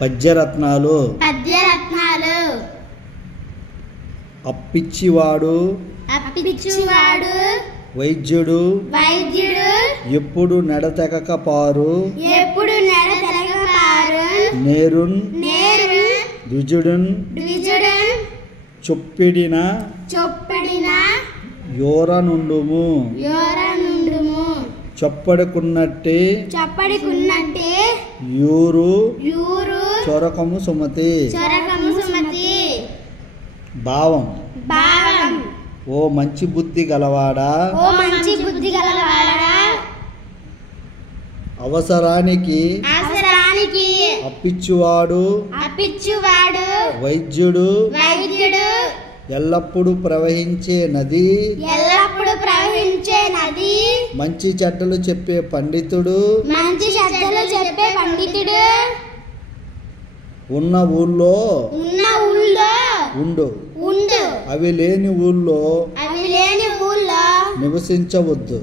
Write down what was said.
పద్యరత్నాలు అప్పిచ్చివాడు వైద్యుడు ఎప్పుడు నడతెగక పారు నేరున్ ద్విజుడున్ చొప్పిడిన యోరనుండుము చొప్పడుకున్నట్టే యూరు చొరకము సుమతి భావం ఓ మంచి బుద్ధి గలవాడా అవసరానికి అప్పిచ్చువాడు వైద్యుడు ఎల్లప్పుడూ ప్రవహించే నది మంచి చెడ్డలు చెప్పే పండితుడు ఉన్న ఊళ్ళో ఉండు అవి లేని ఊళ్ళో నివసించవద్దు.